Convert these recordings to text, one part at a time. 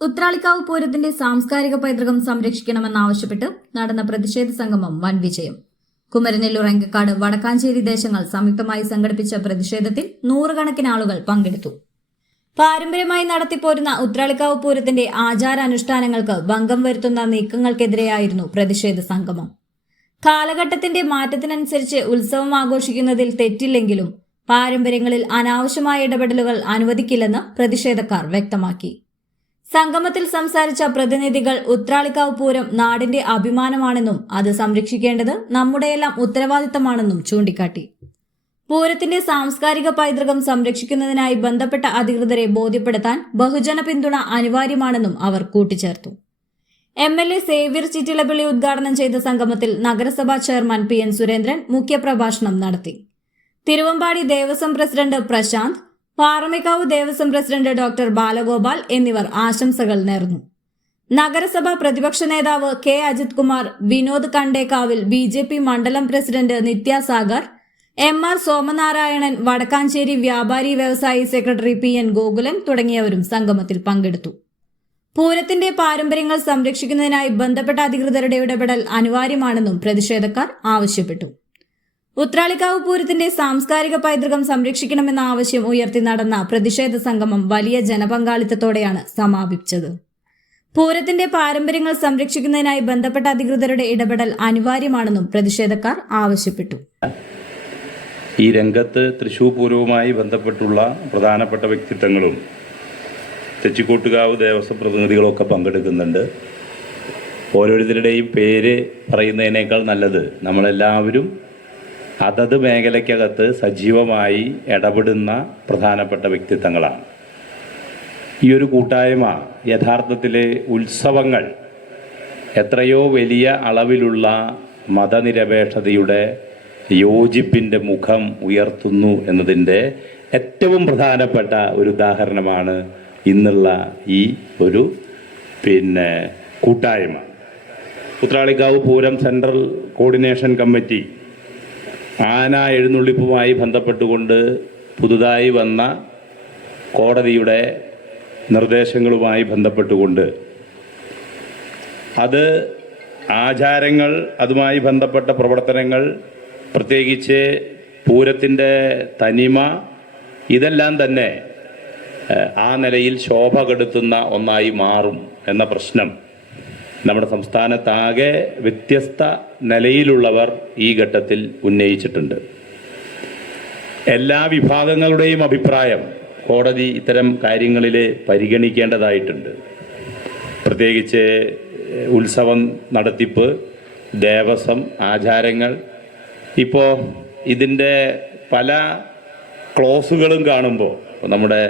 ഉത്രാളിക്കാവ് പൂരത്തിന്റെ സാംസ്കാരിക പൈതൃകം സംരക്ഷിക്കണമെന്നാവശ്യപ്പെട്ട് നടന്ന പ്രതിഷേധ സംഗമം വൻ വിജയം. കുമരനെല്ലൂർ അങ്കക്കാട് വടക്കാഞ്ചേരി ദേശങ്ങൾ സംയുക്തമായി സംഘടിപ്പിച്ച പ്രതിഷേധത്തിൽ നൂറുകണക്കിന് ആളുകൾ പങ്കെടുത്തു. പാരമ്പര്യമായി നടത്തിപ്പോരുന്ന ഉത്രാളിക്കാവ് പൂരത്തിന്റെ ആചാരാനുഷ്ഠാനങ്ങൾക്ക് ഭംഗം വരുത്തുന്ന നീക്കങ്ങൾക്കെതിരെയായിരുന്നു പ്രതിഷേധ സംഗമം. കാലഘട്ടത്തിന്റെ മാറ്റത്തിനനുസരിച്ച് ഉത്സവം ആഘോഷിക്കുന്നതിൽ തെറ്റില്ലെങ്കിലും പാരമ്പര്യങ്ങളിൽ അനാവശ്യമായ ഇടപെടലുകൾ അനുവദിക്കില്ലെന്ന് പ്രതിഷേധക്കാർ വ്യക്തമാക്കി. സംഗമത്തിൽ സംസാരിച്ച പ്രതിനിധികൾ ഉത്രാളിക്കാവ് പൂരം നാടിന്റെ അഭിമാനമാണെന്നും അത് സംരക്ഷിക്കേണ്ടത് നമ്മുടെയെല്ലാം ഉത്തരവാദിത്തമാണെന്നും ചൂണ്ടിക്കാട്ടി. പൂരത്തിന്റെ സാംസ്കാരിക പൈതൃകം സംരക്ഷിക്കുന്നതിനായി ബന്ധപ്പെട്ട അധികൃതരെ ബോധ്യപ്പെടുത്താൻ ബഹുജന പിന്തുണ അനിവാര്യമാണെന്നും അവർ കൂട്ടിച്ചേർത്തു. M L A Xavier Chittilappilly ഉദ്ഘാടനം ചെയ്ത സംഗമത്തിൽ നഗരസഭാ ചെയർമാൻ പി എൻ സുരേന്ദ്രൻ മുഖ്യപ്രഭാഷണം നടത്തി. Thiruvambadi Devaswom president Prashanth Paramekkavu Devaswom president doctor Balagopal എന്നിവർ ആശംസകൾ നേർന്നു. നഗരസഭ പ്രതിപക്ഷ നേതാവ് K Ajith Kumar Vinod Kandekkavil B J P മണ്ഡലം president Nithyasagar M R Somanarayanan Wadakkanchery വ്യാപാരി വ്യവസായി സെക്രട്ടറി പി എൻ ഗോകുലൻ തുടങ്ങിയവരും സംഗമത്തിൽ പങ്കെടുത്തു. പൂരത്തിന്റെ പാരമ്പര്യങ്ങൾ സംരക്ഷിക്കുന്നതിനായി ബന്ധപ്പെട്ട അധികൃതരുടെ ഇടപെടൽ അനിവാര്യമാണെന്നും പ്രതിഷേധക്കാർ ആവശ്യപ്പെട്ടു. ഉത്രാളിക്കാവ് പൂരത്തിന്റെ സാംസ്കാരിക പൈതൃകം സംരക്ഷിക്കണമെന്ന ആവശ്യം ഉയർത്തി നടന്ന പ്രതിഷേധ സംഗമം വലിയ ജനപങ്കാളിത്തത്തോടെയാണ് സമാപിച്ചത്. പൂരത്തിന്റെ പാരമ്പര്യങ്ങൾ സംരക്ഷിക്കുന്നതിനായി ബന്ധപ്പെട്ട അധികൃതരുടെ ഇടപെടൽ അനിവാര്യമാണെന്നും പ്രതിഷേധക്കാർ ആവശ്യപ്പെട്ടു. ഈ രംഗത്ത് തൃശ്ശൂർ പൂരവുമായി ബന്ധപ്പെട്ടുള്ള പ്രധാനപ്പെട്ട വ്യക്തിത്വങ്ങളും തെച്ചിക്കോട്ടുകാവ് ദേവസ്വം പ്രതിനിധികളൊക്കെ പങ്കെടുക്കുന്നുണ്ട്. ഓരോരുത്തരുടെയും പേര് പറയുന്നതിനേക്കാൾ നല്ലത് നമ്മളെല്ലാവരും അതത് മേഖലയ്ക്കകത്ത് സജീവമായി ഇടപെടുന്ന പ്രധാനപ്പെട്ട വ്യക്തിത്വങ്ങളാണ്. ഈ ഒരു കൂട്ടായ്മ യഥാർത്ഥത്തിലെ ഉത്സവങ്ങൾ എത്രയോ വലിയ അളവിലുള്ള മതനിരപേക്ഷതയുടെ യോജിപ്പിന്റെ മുഖം ഉയർത്തുന്നു എന്നതിന്റെ ഏറ്റവും പ്രധാനപ്പെട്ട ഒരു ഉദാഹരണമാണ് ഇന്നുള്ള ഈ ഒരു പിന്നെ കൂട്ടായ്മ. Kuthralikkavu Pooram central coordination committee ആന എഴുന്നള്ളിപ്പുമായി ബന്ധപ്പെട്ടുകൊണ്ട് പുതുതായി വന്ന കോടതിയുടെ നിർദ്ദേശങ്ങളുമായി ബന്ധപ്പെട്ടുകൊണ്ട് അത് ആചാരങ്ങൾ അതുമായി ബന്ധപ്പെട്ട പ്രവർത്തനങ്ങൾ പ്രത്യേകിച്ച് പൂരത്തിന്റെ തനിമ ഇതെല്ലാം തന്നെ ആ നിലയിൽ ശോഭ കെടുത്തുന്ന ഒന്നായി മാറും എന്ന പ്രശ്നം നമ്മുടെ സംസ്ഥാനത്താകെ വ്യത്യസ്ത നിലയിലുള്ളവർ ഈ ഘട്ടത്തിൽ ഉന്നയിച്ചിട്ടുണ്ട്. എല്ലാ വിഭാഗങ്ങളുടെയും അഭിപ്രായം കോടതി ഇത്തരം കാര്യങ്ങളിൽ പരിഗണിക്കേണ്ടതായിട്ടുണ്ട്. പ്രത്യേകിച്ച് ഉത്സവം നടത്തിപ്പ് ദേവസ്വം ആചാരങ്ങൾ. ഇപ്പോൾ ഇതിന്റെ പല ക്ലോസുകളും കാണുമ്പോൾ നമ്മുടെ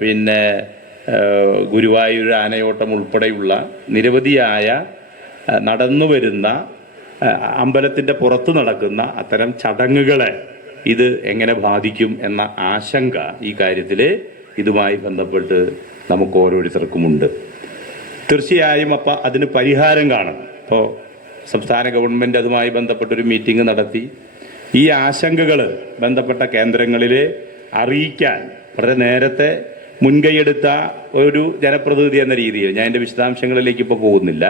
പിന്നെ ഗുരുവായൂർ ആനയോട്ടം ഉൾപ്പെടെയുള്ള നിരവധിയായ നടന്നു വരുന്ന അമ്പലത്തിന്റെ പുറത്ത് നടക്കുന്ന അത്തരം ചടങ്ങുകളെ ഇത് എങ്ങനെ ബാധിക്കും എന്ന ആശങ്ക ഈ കാര്യത്തിൽ ഇതുമായി ബന്ധപ്പെട്ട് നമുക്ക് ഓരോരുത്തർക്കുമുണ്ട്. തീർച്ചയായും അപ്പം അതിന് പരിഹാരം കാണണം ഇപ്പോൾ സംസ്ഥാന ഗവൺമെന്റ് അതുമായി ബന്ധപ്പെട്ടൊരു മീറ്റിംഗ് നടത്തി. ഈ ആശങ്കകൾ ബന്ധപ്പെട്ട കേന്ദ്രങ്ങളിൽ അറിയിക്കാൻ വളരെ നേരത്തെ മുൻകൈയെടുത്ത ഒരു ജനപ്രതിനിധി എന്ന രീതിയിൽ. ഞാൻ എന്റെ വിശദാംശങ്ങളിലേക്ക് ഇപ്പോൾ പോകുന്നില്ല.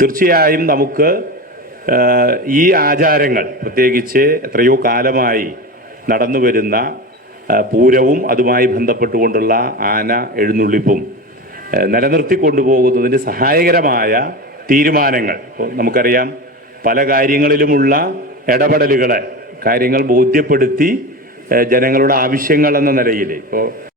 തീർച്ചയായും നമുക്ക് ഈ ആചാരങ്ങൾ പ്രത്യേകിച്ച് എത്രയോ കാലമായി നടന്നു വരുന്ന പൂരവും അതുമായി ബന്ധപ്പെട്ടുകൊണ്ടുള്ള ആന എഴുന്നള്ളിപ്പും നിലനിർത്തി കൊണ്ടുപോകുന്നതിന് സഹായകരമായ തീരുമാനങ്ങൾ. നമുക്കറിയാം പല കാര്യങ്ങളിലുമുള്ള ഇടപെടലുകളെ കാര്യങ്ങൾ ബോധ്യപ്പെടുത്തി ജനങ്ങളുടെ ആവശ്യങ്ങൾ എന്ന നിലയിൽ ഇപ്പോൾ